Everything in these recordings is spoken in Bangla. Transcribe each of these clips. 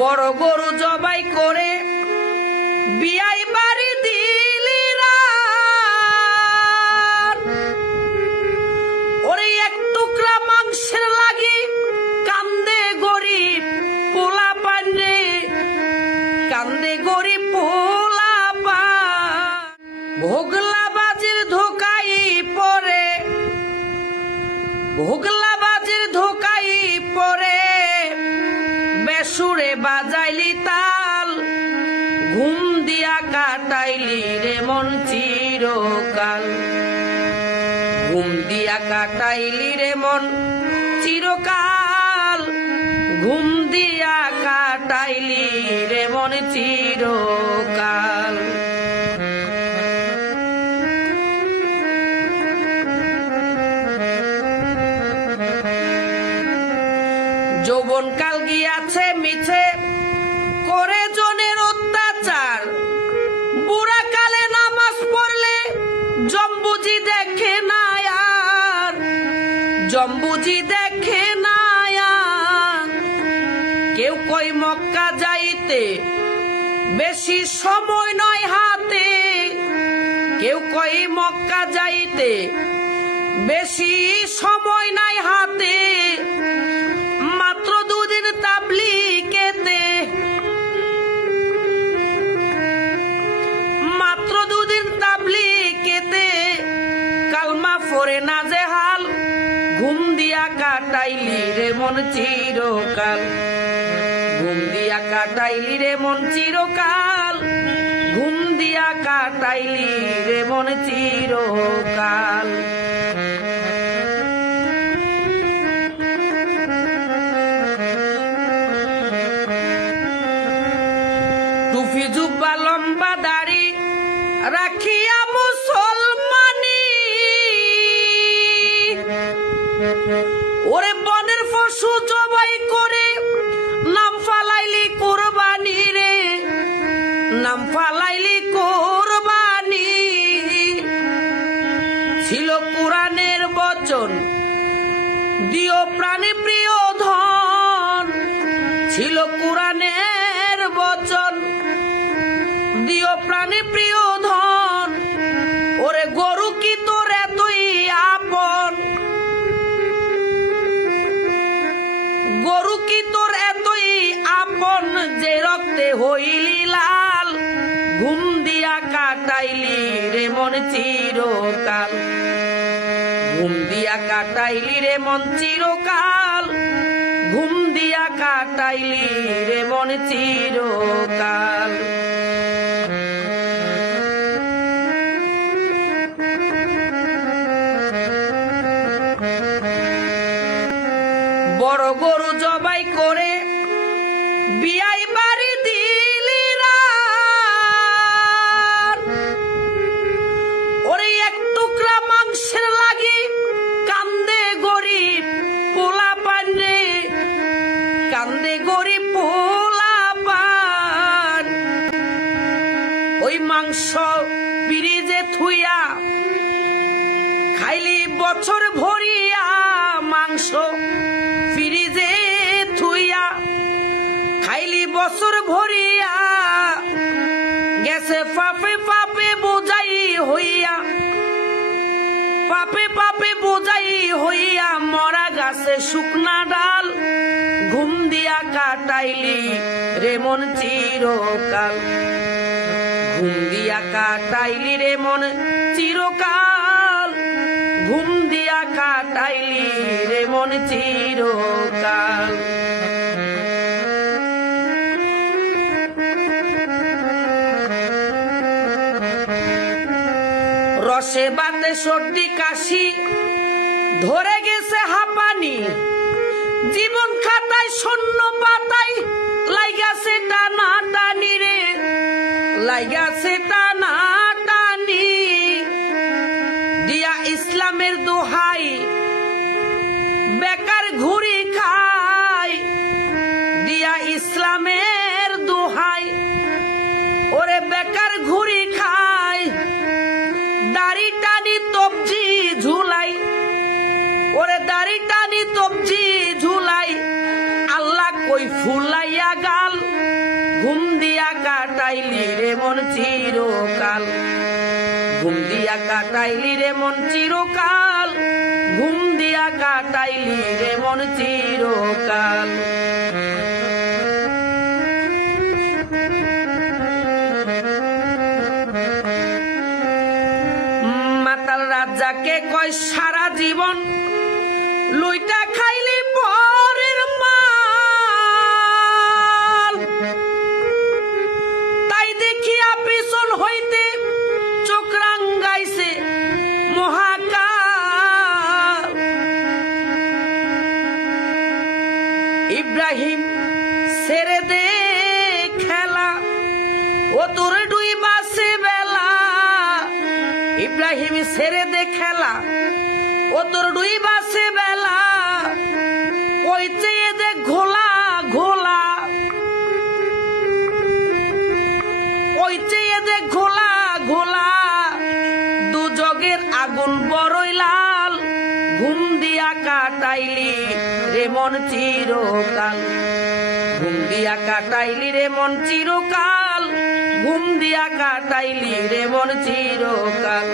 বড় গরু জবাই করে বিয়াই বাড়ি দিলিরা ওরে এক টুকরা মাংসের লাগি কান্দে গরিব পোলা পান রে, কান্দে গরিব পোলা পান। ভোগলা বাজির ধোকাই পরে, ভোগলা বাজির ধোকাই পরে বেসুরে বাজাইলি তাল, ঘুম দিয়া কাটাইলি রে মন চিরকাল, ঘুম দিয়া কাটাইলি রে মন চিরকাল, ঘুম দিয়া কাটাইলি রে মন চিরকাল। যৌবন কাল গিয়াছে মিছে করে জনের অত্যাচার, বুড়া কালে নামাজ পড়লে জম্বুজি দেখে না আর, জম্বুজি দেখে না আর। কেউ কই মক্কা যাইতে বেশি সময় নয় হাতে, কেউ কই মক্কা যাইতে বেশি সময় নাই হাতে, মাত্র দুদিন তাবলীগেতে, মাত্র দুদিন তাবলীগেতে কালমা পড়ে না যে হাল, ঘুম দিয়া কাটাইলি রে মন চিরকাল, ঘুম দিয়া কাটাইলি রে মন চিরকাল, ঘুম দিয়া কাটাইলি রে মন চিরকাল। টুপি জুব্বা লম্বা দাড়ি রাখিয়া মুসলমানি, ওরে বনের পশু জবাই করে নাম ফালাইলি কোরবানি রে, নাম ফালাইলি কোরবানি। ছিল কোরআনের বচন দিও প্রাণে প্রিয় ধন, ছিল কোরআনের বচন দিও প্রাণে প্রিয় ধন। ওরে গরু কি তোর এতই আপন, গরু কি তোর এতই আপন যে রক্তে হইলি লাল, ঘুম দিয়া কাটাইলি রে মন চিরকাল, ঘুম দিয়া কাটাইলি রে মন চিরকাল, ঘুম দিয়া কাটাইলি রে মন চিরকাল। বড় গরু জবাই করে বিয়াই বাড়ি দিলিরা ওরে এক টুকরা মাংসের লাগি কান্দে গরিব পোলা পান রে, কান্দে গরিব পোলা পান। ওই মাংস ফ্রিজে থুইয়া খাইলি বছর ভরিয়া, মাংস ফ্রিজে থুইয়া খাইলি বছর ভরিয়া, গেছে পাপে পাপে বোঝাই হইয়া, পাপে পাপে বোঝাই হইয়া, মরা গাছে শুকনা ডাল, ঘুম দিয়া কাটাইলি রে মন চিরকাল, ঘুম দিয়া কাটাইলি রে মন চিরকাল, ঘুম দিয়া কাটাইলি রে মন চিরকাল। রসে বাতে সর্দি কাশি ধরে গেছে হাঁপানি, জীবন খাতায় শূন্য পাতায় লাইগাছে টানা টানি রে, লাইগাছে টানা টানি। দিয়া ইসলামের দোহাই বেকার ঘুরি খাই, দিয়া ইসলামের দোহাই ওরে বেকার ঘুরি খাই, দাড়ি টানি তবজি ঝুলাই, ওরে দাড়ি টানি তবজি ঝুলাই, আল্লাহ কই ফুলাই ফুলাইয়া গাল ঘুম দিয়া কাটাইলি রে মন চিরকাল ঘুম দিয়া কাটাইলি রে মন চিরকাল ঘুম দিয়া কাটাইলি রে মন চিরকাল মাতাল রাজাকে কয় সারা জীবন লুইটা খাইলি পরের মাল তাই দেখিয়া পিছন হইতে চোখ রাঙ্গাইছে মহাকাল ইব্রাহিম ছেড়ে দে খেলা ও তোর ডুইবাছে বেলা ইব্রাহিম ছেড়ে দে খেলা ও তোর ডুইবাছে বেলা ওই চেয়ে দে ঘোলা ঘোলা ওই চেয়ে দে ঘোলা ঘোলা দুজগের আগুন বড়ই লাল ঘুম দিয়া কাটাইলি রে মন চিরকাল ঘুম দিয়া কাটাইলি রে মন চিরকাল ঘুম দিয়া কাটাইলি রে মন চিরকাল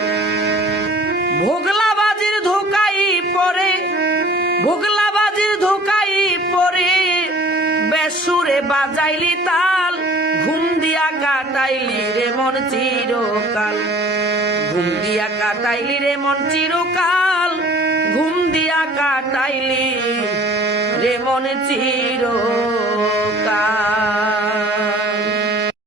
ভোগলাবাজির ধোকাই পরে ভোগলাবাজির ধোকাই পরে বেসুরে বাজাইলি তাল ঘুম দিয়া কাটাইলি রে মন চিরকাল ঘুম দিয়া কাটাইলি রে মন চিরকাল ঘুম দিয়া কাটাইলি রে মন চিরকাল